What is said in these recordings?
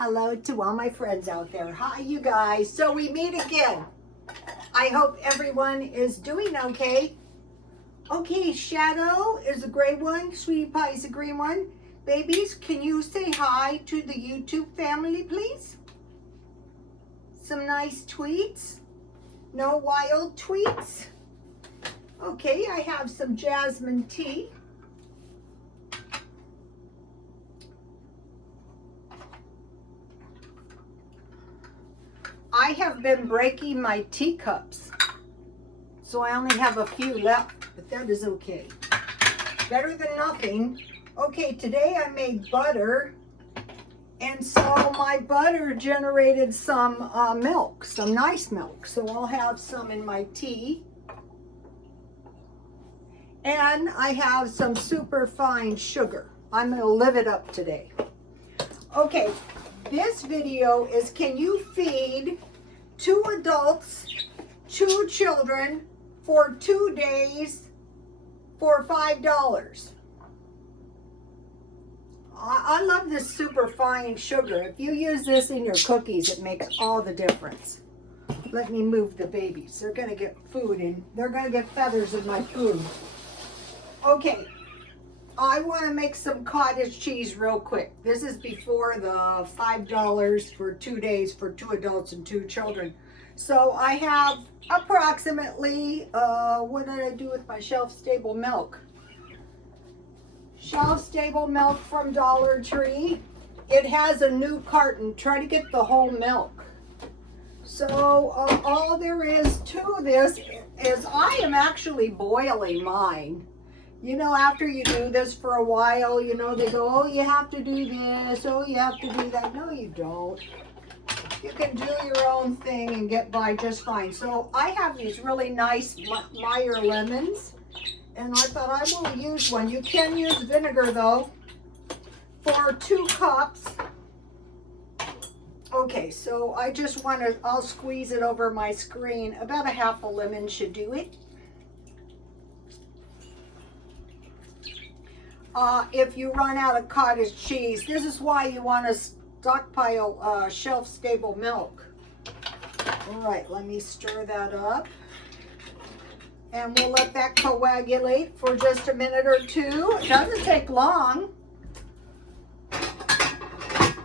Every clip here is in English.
Hello to all my friends out there. Hi, you guys. So we meet again. I hope everyone is doing okay. Okay, Shadow is the gray one. Sweetie Pie is the green one. Babies, can you say hi to the YouTube family, please? Some nice tweets. No wild tweets. Okay, I have some jasmine tea. I have been breaking my teacups, so I only have a few left, but that is okay. Better than nothing. Okay, today I made butter, and so my butter generated some milk, some nice milk. So I'll have some in my tea. And I have some super fine sugar. I'm gonna live it up today. Okay, this video is, can you feed 2 adults, 2 children for 2 days for $5? I love this super fine sugar. If you use this in your cookies, it makes all the difference. Let me move the babies. They're gonna get food and they're gonna get feathers in my food. Okay, I wanna make some cottage cheese real quick. This is before the $5 for 2 days for 2 adults and 2 children. So I have approximately, what did I do with my shelf-stable milk? Shelf-stable milk from Dollar Tree. It has a new carton. Try to get the whole milk. So all there is to this is I am actually boiling mine. You know, after you do this for a while, you know, they go, oh, you have to do this, oh, you have to do that. No, you don't. You can do your own thing and get by just fine. So I have these really nice Meyer lemons, and I thought I will use one. You can use vinegar, though, for 2 cups. Okay, so I just want to, I'll squeeze it over my screen. About a half a lemon should do it. If you run out of cottage cheese, this is why you want to stockpile shelf-stable milk. All right, let me stir that up. And we'll let that coagulate for just a minute or 2. It doesn't take long.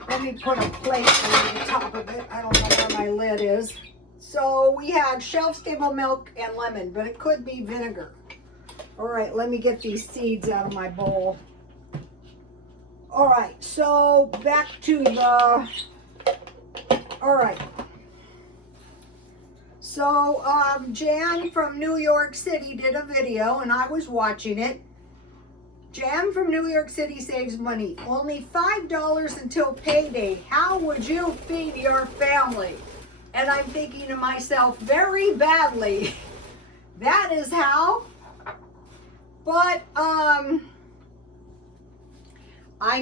Let me put a plate over the top of it. I don't know where my lid is. So we had shelf-stable milk and lemon, but it could be vinegar. All right, let me get these seeds out of my bowl. All right, so back to the, all right. So Jan from New York City did a video and I was watching it. Jan from New York City saves money. Only $5 until payday. How would you feed your family? And I'm thinking to myself, very badly. That is how. But, I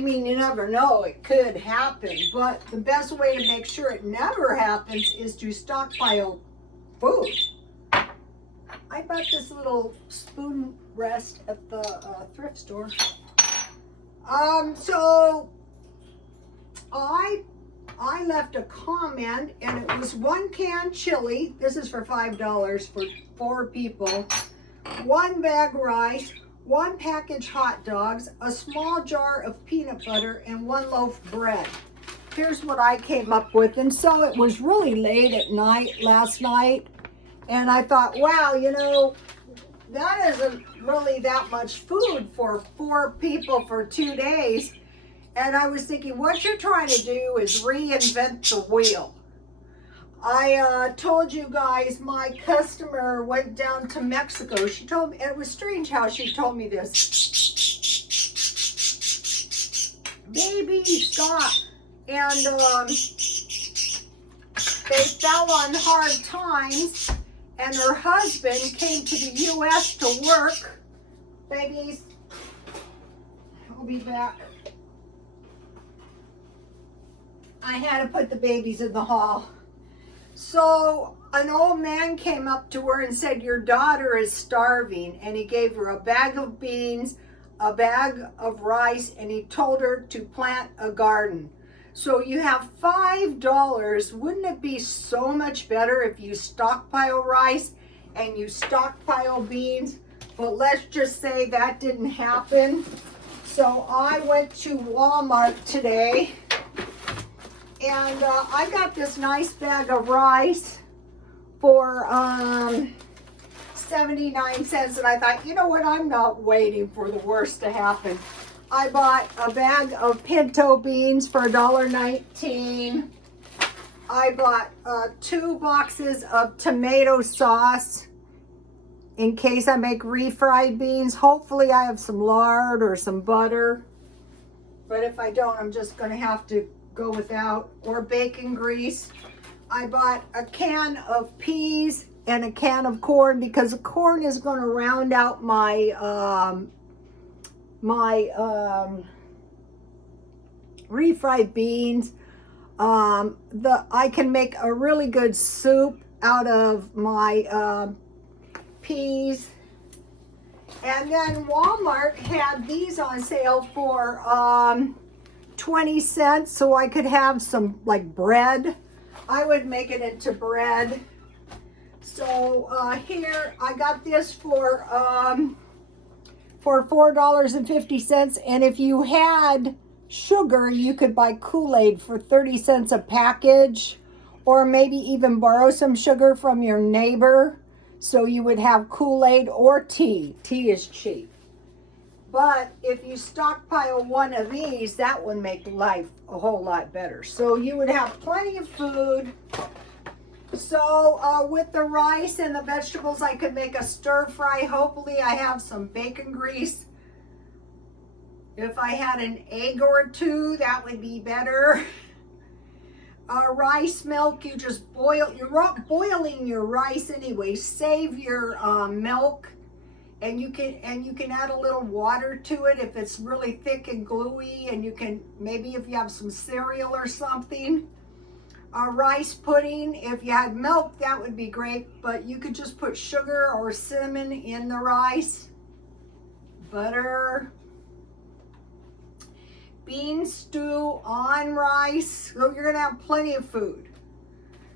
mean, you never know, it could happen, but the best way to make sure it never happens is to stockpile food. I bought this little spoon rest at the thrift store. So I left a comment, and it was 1 can chili. This is for $5 for 4 people. 1 bag rice, 1 package hot dogs, a small jar of peanut butter, and 1 loaf bread. Here's what I came up with. And so it was really late at night last night. And I thought, wow, you know, that isn't really that much food for 4 people for 2 days. And I was thinking, what you're trying to do is reinvent the wheel. I told you guys my customer went down to Mexico. She told me, it was strange how she told me this. Baby, stop. And they fell on hard times, and her husband came to the U.S. to work. Babies, I'll be back. I had to put the babies in the hall. So an old man came up to her and said, your daughter is starving. And he gave her a bag of beans, a bag of rice, and he told her to plant a garden. So you have $5. Wouldn't it be so much better if you stockpile rice and you stockpile beans? But let's just say that didn't happen. So I went to Walmart today and I got this nice bag of rice for 79 cents. And I thought, you know what, I'm not waiting for the worst to happen. I bought a bag of pinto beans for $1.19. I bought 2 boxes of tomato sauce in case I make refried beans. Hopefully I have some lard or some butter. But if I don't, I'm just going to have to go without. Or bacon grease. I bought a can of peas and a can of corn because the corn is going to round out my refried beans. I can make a really good soup out of my peas. And then Walmart had these on sale for 20 cents, so I could have some like bread. I would make it into bread. So here I got this for $4.50, and if you had sugar, you could buy Kool-Aid for 30 cents a package, or maybe even borrow some sugar from your neighbor, so you would have Kool-Aid or tea. Tea is cheap. But if you stockpile one of these, that would make life a whole lot better. So you would have plenty of food. So with the rice and the vegetables, I could make a stir fry. Hopefully I have some bacon grease. If I had an egg or two, that would be better. Rice milk, you just boil. You're boiling your rice anyway. Save your milk, and you can add a little water to it if it's really thick and gluey. And you can maybe if you have some cereal or something. Rice pudding, if you had milk, that would be great, but you could just put sugar or cinnamon in the rice. Butter. Bean stew on rice. So you're going to have plenty of food.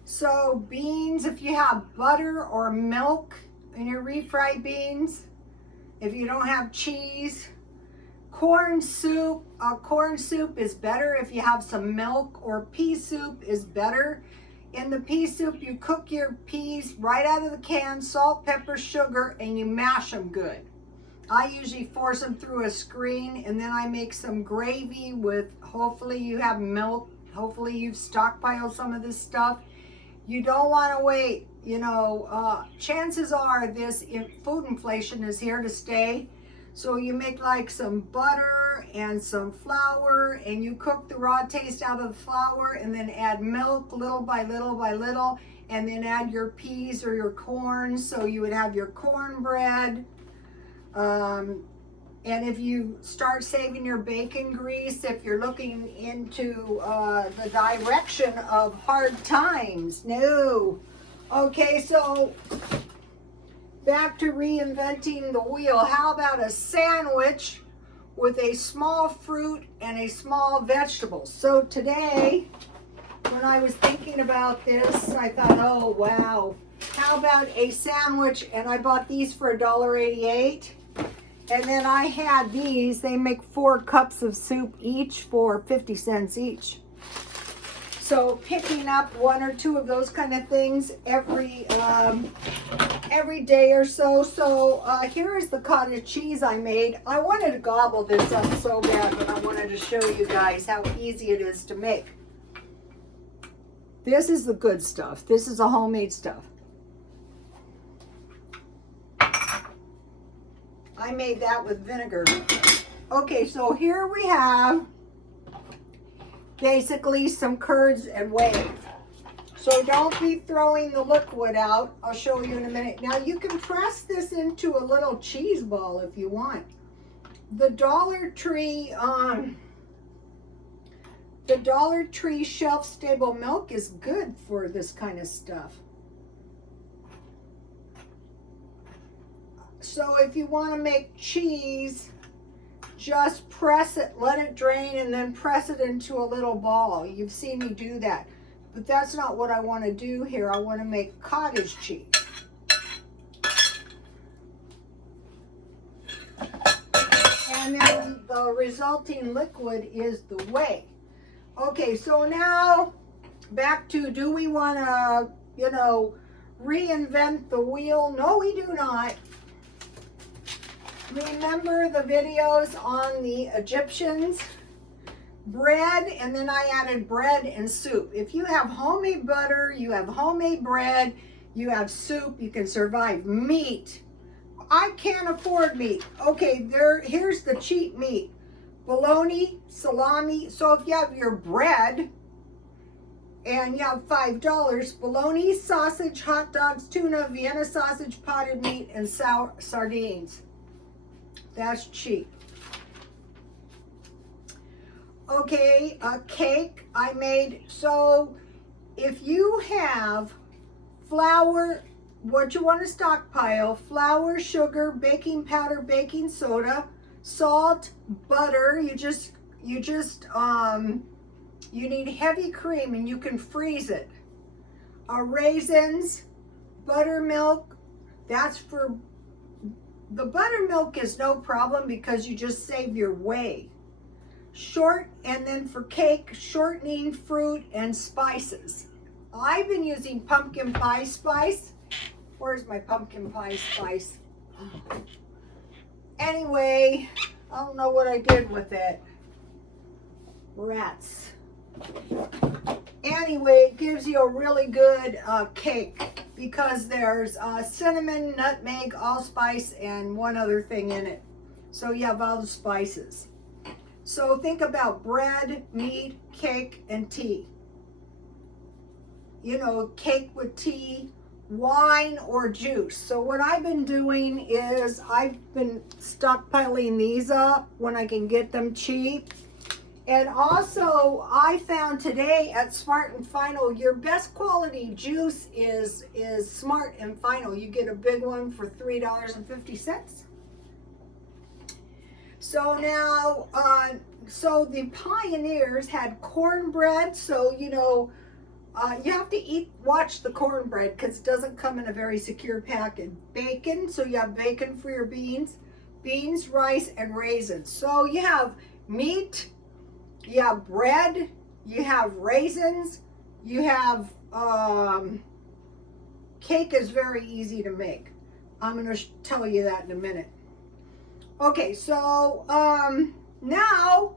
So beans, if you have butter or milk in your refried beans. If you don't have cheese. Corn soup. Corn soup is better if you have some milk, or pea soup is better. In the pea soup, you cook your peas right out of the can, salt, pepper, sugar, and you mash them good. I usually force them through a screen, and then I make some gravy with, hopefully you have milk, hopefully you've stockpiled some of this stuff. You don't want to wait, you know, chances are this food inflation is here to stay. So you make like some butter and some flour, and you cook the raw taste out of the flour, and then add milk little by little by little, and then add your peas or your corn. So you would have your cornbread. And if you start saving your bacon grease, if you're looking into the direction of hard times, no. Okay, so back to reinventing the wheel. How about a sandwich with a small fruit and a small vegetable? So today, when I was thinking about this, I thought, oh, wow. How about a sandwich? And I bought these for $1.88. And then I had these. They make 4 cups of soup each for 50 cents each. So picking up 1 or 2 of those kind of things every day or so. So here is the cottage cheese I made. I wanted to gobble this up so bad, but I wanted to show you guys how easy it is to make. This is the good stuff. This is the homemade stuff. I made that with vinegar. Okay, so here we have basically some curds and whey. So don't be throwing the liquid out. I'll show you in a minute. Now you can press this into a little cheese ball if you want. The Dollar Tree shelf-stable milk is good for this kind of stuff. So if you want to make cheese, just press it, let it drain, and then press it into a little ball. You've seen me do that. But that's not what I want to do here. I want to make cottage cheese. And then the resulting liquid is the whey. Okay, so now back to, do we want to, you know, reinvent the wheel? No, we do not. Remember the videos on the Egyptians? Bread, and then I added bread and soup. If you have homemade butter, you have homemade bread, you have soup, you can survive. Meat. I can't afford meat. Okay, here's the cheap meat. Bologna, salami. So if you have your bread and you have $5, bologna, sausage, hot dogs, tuna, Vienna sausage, potted meat, and sardines. That's cheap. Okay, a cake I made. So if you have flour, what you want to stockpile: flour, sugar, baking powder, baking soda, salt, butter. You need heavy cream, and you can freeze it. Raisins, buttermilk. That's for the buttermilk is no problem because you just save your whey. And then for cake, shortening, fruit, and spices. I've been using pumpkin pie spice. Where's my pumpkin pie spice? Anyway, I don't know what I did with it. Rats. Anyway, it gives you a really good cake because there's cinnamon, nutmeg, allspice, and one other thing in it. So you have all the spices. So think about bread, meat, cake, and tea. You know, cake with tea, wine, or juice. So what I've been doing is I've been stockpiling these up when I can get them cheap. And also, I found today at Smart and Final, your best quality juice is Smart and Final. You get a big one for $3.50. So now, so the pioneers had cornbread. So, you know, you have to watch the cornbread because it doesn't come in a very secure package. Bacon, so you have bacon for your beans, rice, and raisins. So you have meat, you have bread, you have raisins, you have, cake is very easy to make. I'm going to tell you that in a minute. Okay, so now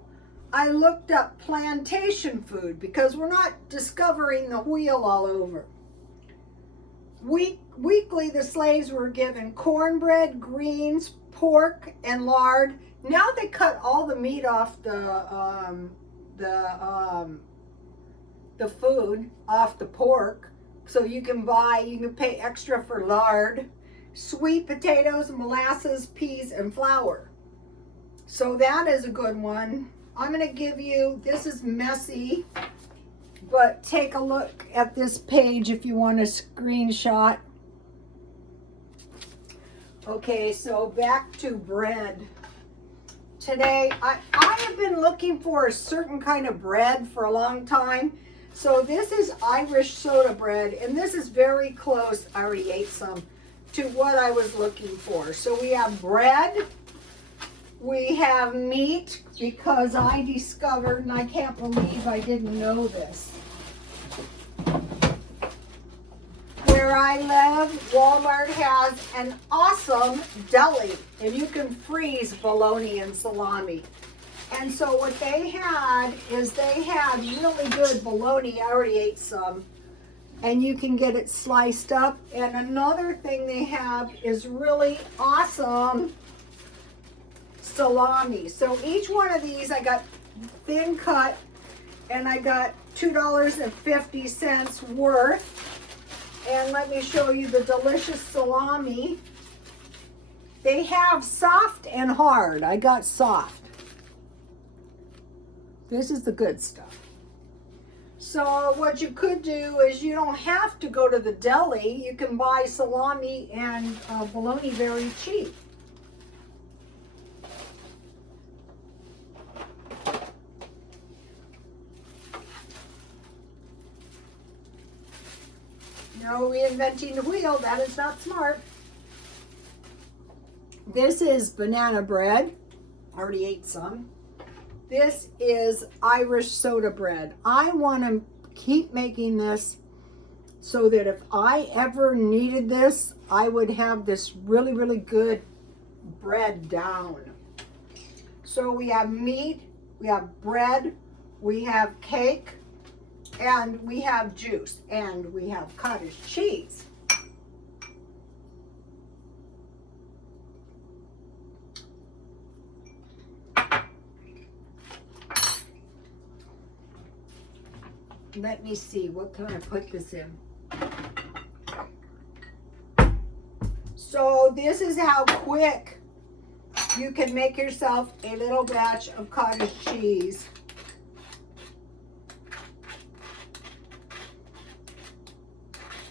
I looked up plantation food because we're not discovering the wheel all over. Weekly, the slaves were given cornbread, greens, pork, and lard. Now they cut all the meat off the food, off the pork, so you can pay extra for lard. Sweet potatoes, molasses, peas, and flour. So that is a good one. I'm going to give you, this is messy, but take a look at this page if you want a screenshot. Okay, so back to bread. Today, I have been looking for a certain kind of bread for a long time. So this is Irish soda bread, and this is very close, I already ate some, to what I was looking for. So we have bread, we have meat, because I discovered, and I can't believe I didn't know this. Where I live, Walmart has an awesome deli, and you can freeze bologna and salami. And so what they had is they had really good bologna. I already ate some. And you can get it sliced up. And another thing they have is really awesome salami. So each one of these I got thin cut, and I got $2.50 worth. And let me show you the delicious salami. They have soft and hard. I got soft. This is the good stuff. So what you could do is you don't have to go to the deli. You can buy salami and bologna very cheap. No reinventing the wheel. That is not smart. This is banana bread. Already ate some. This is Irish soda bread. I want to keep making this so that if I ever needed this, I would have this really, really good bread down. So we have meat, we have bread, we have cake, and we have juice, and we have cottage cheese. Let me see, what can I put this in? So this is how quick you can make yourself a little batch of cottage cheese.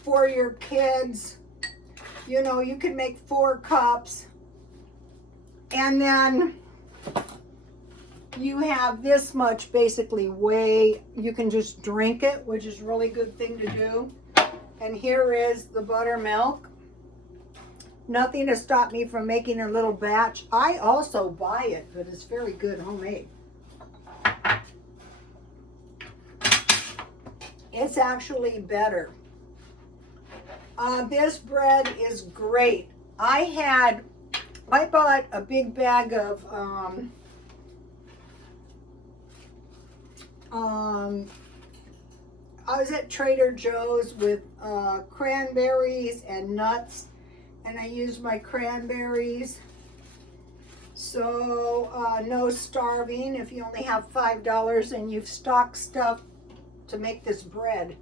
For your kids, you know, you can make 4 cups. And then you have this much basically whey. You can just drink it, which is a really good thing to do. And here is the buttermilk. Nothing to stop me from making a little batch. I also buy it, but it's very good homemade. It's actually better. This bread is great. I bought a big bag of I was at Trader Joe's with cranberries and nuts, and I used my cranberries. So no starving if you only have $5 and you've stocked stuff to make this bread.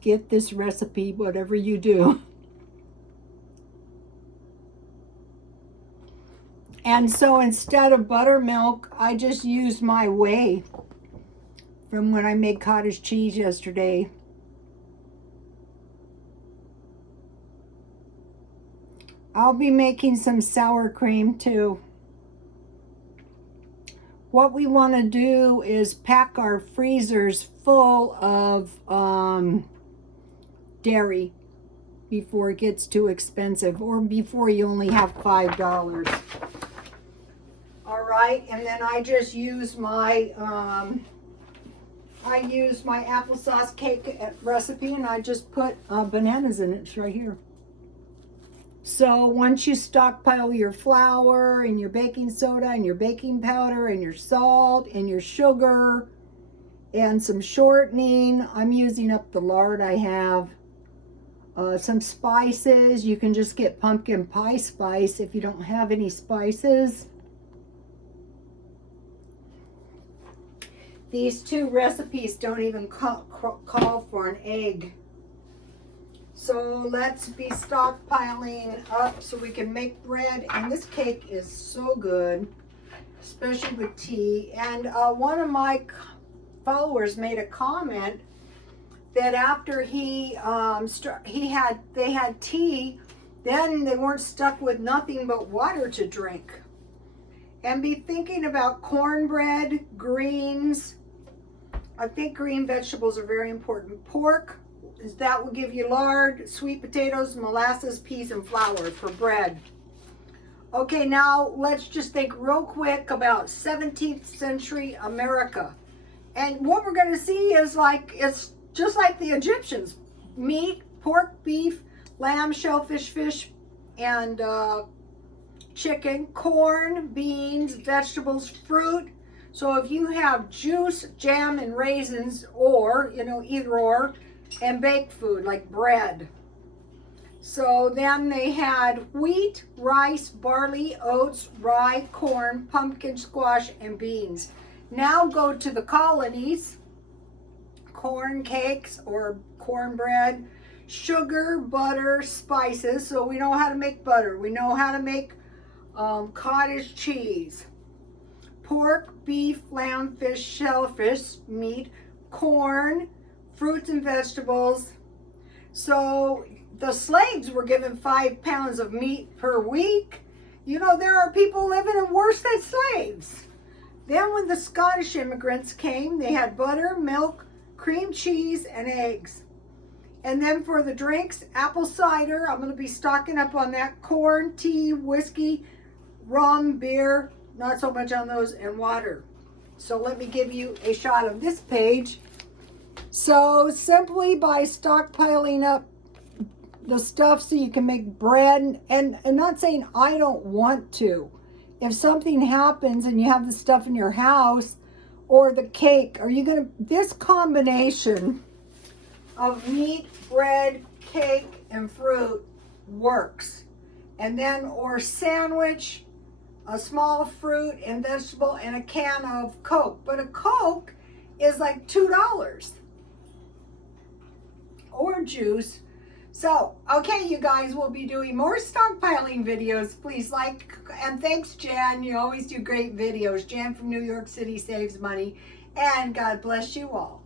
Get this recipe, whatever you do. And so instead of buttermilk, I just used my whey from when I made cottage cheese yesterday. I'll be making some sour cream too. What we want to do is pack our freezers full of dairy before it gets too expensive, or before you only have $5. All right, and then I just use my applesauce cake recipe, and I just put bananas in it. It's right here. So once you stockpile your flour and your baking soda and your baking powder and your salt and your sugar and some shortening, I'm using up the lard I have. Some spices. You can just get pumpkin pie spice if you don't have any spices. These 2 recipes don't even call for an egg. So let's be stockpiling up so we can make bread. And this cake is so good, especially with tea. And one of my followers made a comment that after they had tea, then they weren't stuck with nothing but water to drink. And be thinking about cornbread, greens. I think green vegetables are very important. Pork, that will give you lard, sweet potatoes, molasses, peas, and flour for bread. Okay, now let's just think real quick about 17th century America. And what we're going to see is it's just like the Egyptians. Meat, pork, beef, lamb, shellfish, fish, and chicken, corn, beans, vegetables, fruit. So if you have juice, jam, and raisins, or, either or, and baked food like bread. So then they had wheat, rice, barley, oats, rye, corn, pumpkin, squash, and beans. Now go to the colonies. Corn cakes or cornbread, sugar, butter, spices. So we know how to make butter. We know how to make cottage cheese. Pork, beef, lamb, fish, shellfish, meat, corn, fruits and vegetables, So the slaves were given 5 pounds of meat per week. You know, there are people living in worse than slaves. Then when the Scottish immigrants came, they had butter, milk, cream cheese, and eggs. And then for the drinks, apple cider. I'm going to be stocking up on that. Corn, tea, whiskey, rum, beer. Not so much on those, and water. So let me give you a shot of this page. So simply by stockpiling up the stuff so you can make bread, and not saying I don't want to. If something happens and you have the stuff in your house, or the cake, are you going to, this combination of meat, bread, cake, and fruit works. And then, or sandwich, a small fruit and vegetable, and a can of Coke. But a Coke is like $2. Or juice. So, okay, you guys, we'll be doing more stockpiling videos. Please like, and thanks, Jan. You always do great videos. Jan from New York City saves money. And God bless you all.